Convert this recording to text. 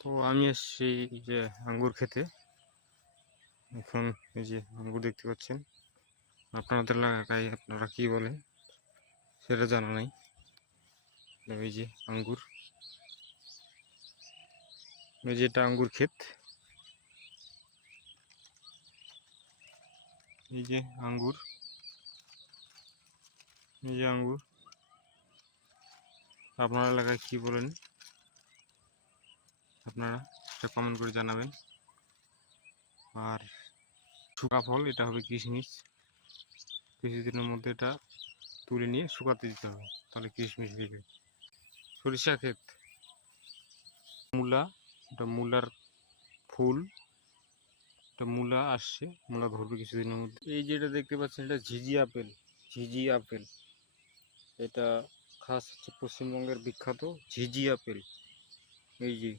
তো আমি এসছি এই যে আঙ্গুর খেতে। এখন এই যে আঙ্গুর দেখতে পাচ্ছেন, আপনাদের এলাকায় আপনারা কি বলেন সেটা জানা নাই। এই যে আঙ্গুর, এই যে এটা আঙ্গুর ক্ষেত, এই যে আঙ্গুর, এই যে আঙ্গুর। আপনার এলাকায় কি বলেন আপনারা সেটা কমেন্ট করে জানাবেন। আর শুকা ফল, এটা হবে কিশমিশ। কিছুদিনের মধ্যে এটা তুলে নিয়ে শুকাতে দিতে হবে, তাহলে কিশমিশ দিবে। সরিষা ক্ষেত, মূলা, এটা মূলার ফুল, এটা মূলা আসছে, মূলা ধরবে কিছুদিনের মধ্যে। এই যেটা দেখতে পাচ্ছেন এটা ঝিঝি আপেল, ঝিঝি আপেল। এটা খাস হচ্ছে পশ্চিমবঙ্গের বিখ্যাত ঝিঝি আপেল। এই যে